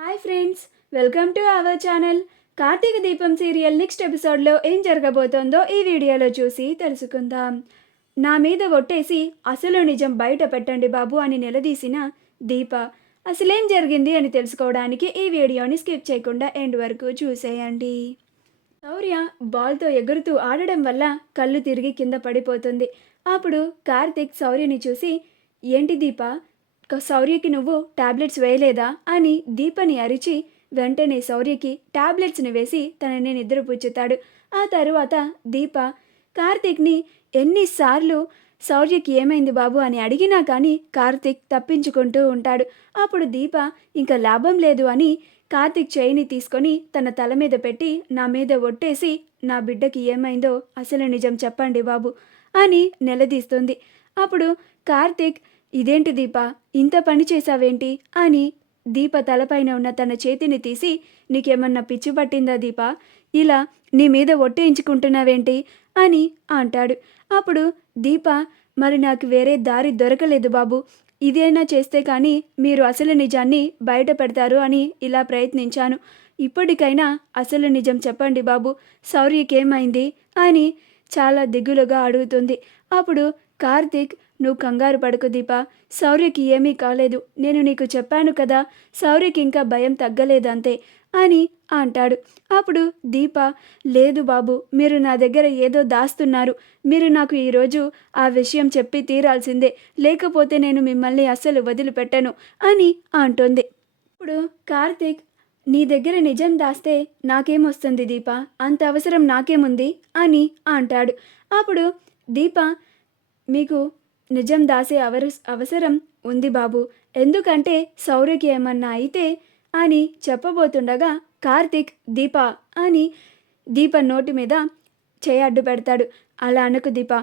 Hi friends, welcome to our channel. Karthika Deepam serial next ఎపిసోడ్లో ఏం జరగబోతోందో ఈ వీడియోలో చూసి తెలుసుకుందాం. నా మీద ఒట్టేసి అసలు నిజం బయట పెట్టండి బాబు అని నిలదీసిన దీప అసలేం జరిగింది అని తెలుసుకోవడానికి ఈ వీడియోని స్కిప్ చేయకుండా ఎండ్ వరకు చూసేయండి. శౌర్య బాల్తో ఎగురుతూ ఆడడం వల్ల కళ్ళు తిరిగి కింద పడిపోతుంది. అప్పుడు కార్తీక్ శౌర్యని చూసి, ఏంటి దీప, శౌర్యకి నువ్వు టాబ్లెట్స్ వేయలేదా అని దీపని అరిచి వెంటనే శౌర్యకి టాబ్లెట్స్ని వేసి తనని నిద్రపుచ్చుతాడు. ఆ తరువాత దీప కార్తీక్ని ఎన్నిసార్లు శౌర్యకి ఏమైంది బాబు అని అడిగినా కానీ కార్తీక్ తప్పించుకుంటూ ఉంటాడు. అప్పుడు దీప ఇంకా లాభం లేదు అని కార్తీక్ చేయిని తీసుకొని తన తల మీద పెట్టి నా మీద ఒట్టేసి నా బిడ్డకి ఏమైందో అసలు నిజం చెప్పండి బాబు అని నిలదీస్తుంది. అప్పుడు కార్తీక్, ఇదేంటి దీప, ఇంత పని చేశావేంటి అని దీప తలపైన ఉన్న తన చేతిని తీసి, నీకేమన్నా పిచ్చి పట్టిందా దీప, ఇలా నీ మీద ఒట్టేయించుకుంటున్నావేంటి అని అంటాడు. అప్పుడు దీప, మరి నాకు వేరే దారి దొరకలేదు బాబు, ఇదేనా చేస్తే కానీ మీరు అసలు నిజాన్ని బయట పెడతారు అని ఇలా ప్రయత్నించాను. ఇప్పటికైనా అసలు నిజం చెప్పండి బాబు, శౌర్యకేమైంది అని చాలా దిగులుగా అడుగుతుంది. అప్పుడు కార్తీక్, నువ్వు కంగారు పడుకు దీప, శౌర్యకి ఏమీ కాలేదు, నేను నీకు చెప్పాను కదా, శౌర్యకి ఇంకా భయం తగ్గలేదంతే అని అంటాడు. అప్పుడు దీప, లేదు బాబు, మీరు నా దగ్గర ఏదో దాస్తున్నారు, మీరు నాకు ఈరోజు ఆ విషయం చెప్పి తీరాల్సిందే, లేకపోతే నేను మిమ్మల్ని అస్సలు వదిలిపెట్టను అని అంటుంది. ఇప్పుడు కార్తీక్, నీ దగ్గర నిజం దాస్తే నాకేమొస్తుంది దీప, అంత అవసరం నాకేముంది అని అంటాడు. అప్పుడు దీప, మీకు నిజం దాసే అవసరం ఉంది బాబు, ఎందుకంటే శౌర్యకి ఏమన్నా అయితే అని చెప్పబోతుండగా కార్తీక్ దీప అని దీప నోటి మీద చేయి అడ్డు పెడతాడు. అలా అనకు దీప,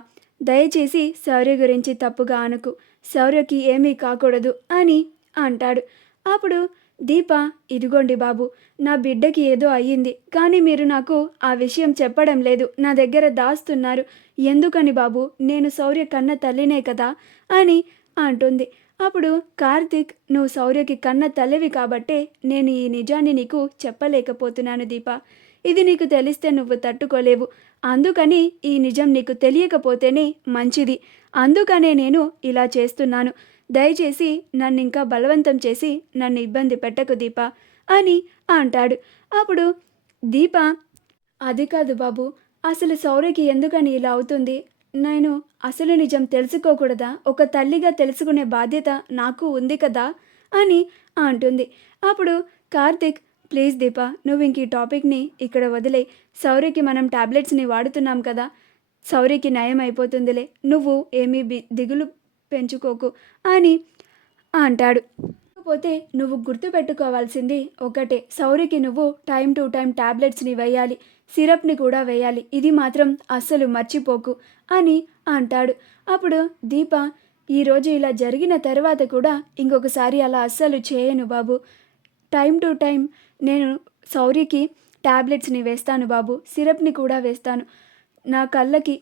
దయచేసి శౌర్య గురించి తప్పుగా అనకు, శౌర్యకి ఏమీ కాకూడదు అని అంటాడు. అప్పుడు దీప, ఇదిగోండి బాబు, నా బిడ్డకి ఏదో అయ్యింది, కానీ మీరు నాకు ఆ విషయం చెప్పడం లేదు, నా దగ్గర దాస్తున్నారు, ఎందుకని బాబు, నేను శౌర్య కన్న తల్లినే కదా అని అంటుంది. అప్పుడు కార్తీక్, నువ్వు శౌర్యకి కన్న తల్లివి కాబట్టే నేను ఈ నిజాన్ని నీకు చెప్పలేకపోతున్నాను దీప, ఇది నీకు తెలిస్తే నువ్వు తట్టుకోలేవు, అందుకని ఈ నిజం నీకు తెలియకపోతేనే మంచిది, అందుకనే నేను ఇలా చేస్తున్నాను, దయచేసి నన్ను ఇంకా బలవంతం చేసి నన్ను ఇబ్బంది పెట్టకు దీప అని అంటాడు. అప్పుడు దీప, అది కాదు బాబు, అసలు శౌర్యకి ఎందుకని ఇలా అవుతుంది, నేను అసలు నిజం తెలుసుకోకూడదా, ఒక తల్లిగా తెలుసుకునే బాధ్యత నాకు ఉంది కదా అని అంటుంది. అప్పుడు కార్తీక్, ప్లీజ్ దీప, నువ్వు ఇంక ఈ టాపిక్ని ఇక్కడ వదిలే, శౌర్యకి మనం టాబ్లెట్స్ని వాడుతున్నాం కదా, శౌర్యకి నయం అయిపోతుందిలే, నువ్వు ఏమీ దిగులు పెంచుకోకు అని అంటాడు. కాకపోతే నువ్వు గుర్తుపెట్టుకోవాల్సింది ఒకటే, శౌర్యకి నువ్వు టైం టు టైం టాబ్లెట్స్ని వేయాలి, సిరప్ని కూడా వేయాలి, ఇది మాత్రం అస్సలు మర్చిపోకు అని అంటాడు. అప్పుడు దీప, ఈరోజు ఇలా జరిగిన తర్వాత కూడా ఇంకొకసారి అలా అస్సలు చేయను బాబు, టైం టు టైం నేను శౌర్యకి టాబ్లెట్స్ని వేస్తాను బాబు, సిరప్ని కూడా వేస్తాను, నా కళ్ళకి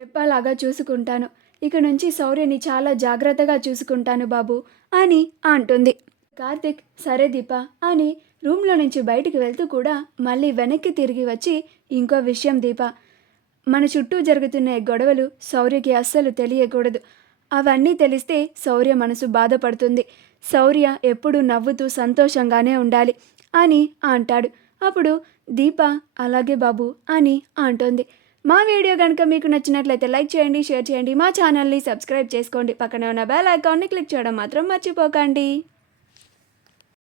చెప్పలాగా చూసుకుంటాను, ఇక నుంచి శౌర్యని చాలా జాగ్రత్తగా చూసుకుంటాను బాబు అని అంటుంది. కార్తీక్, సరే దీప అని రూమ్లో నుంచి బయటికి వెళ్తూ కూడా మళ్ళీ వెనక్కి తిరిగి వచ్చి, ఇంకో విషయం దీప, మన చుట్టూ జరుగుతున్న గొడవలు శౌర్యకి అస్సలు తెలియకూడదు, అవన్నీ తెలిస్తే శౌర్య మనసు బాధపడుతుంది, శౌర్య ఎప్పుడూ నవ్వుతూ సంతోషంగానే ఉండాలి అని అంటాడు. అప్పుడు దీప, అలాగే బాబు అని అంటుంది. మా వీడియో కనుక మీకు నచ్చినట్లయితే లైక్ చేయండి, షేర్ చేయండి, మా ఛానల్ని సబ్స్క్రైబ్ చేసుకోండి, పక్కనే ఉన్న బెల్ ఐకాన్ని క్లిక్ చేయడం మాత్రం మర్చిపోకండి.